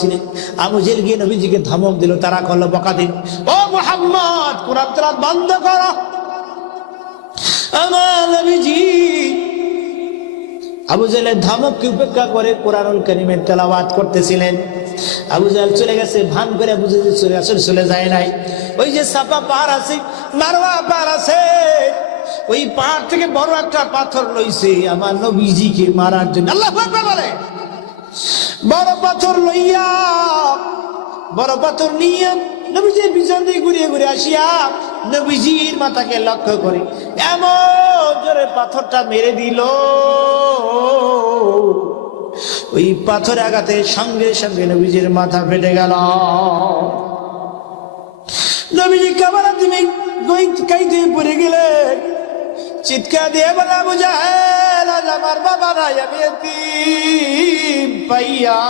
করছিলেন। আবু জেহেল গিয়ে নবীজিকে ধমক দিল, তারা করলো বকা দিল, ও মুহাম্মদ কোরআন তেলাওয়াত বন্ধ করো। আমার নবীজি আবু জেহেলের ধমককে উপেক্ষা করে কোরআনুল কারীমের তেলাওয়াত করতেছিলেন। আবু জেহেল চলে গেছে, ভান করে বুঝে চলে যায় নাই। ওই যে সাফা পাহাড় আছে, মারওয়া পাহাড় আছে, ওই পাহাড় থেকে বড় একটা পাথর লইছে আমার নবীজিকে মারার জন্য। আল্লাহু আকবার বলে। বড় পাথর লইয়া, বড় পাথর নিয়ে নবীজি পিছন দিয়ে ঘুরিয়ে ঘুরে আসিয়া নবীজির মাথাকে লক্ষ্য করে এমন জোরে পাথরটা মেরে দিল, ওই পাথর আঘাতে সঙ্গে সঙ্গে নবীজির মাথা ফেটে গেল। নবীজি কাবারা তুমি কাইতে পড়ে গেলেন, চিৎকার দিয়ে বলে, আবু জেহেল আজ আমার বাবা নাই, আমি এতিম পাইয়া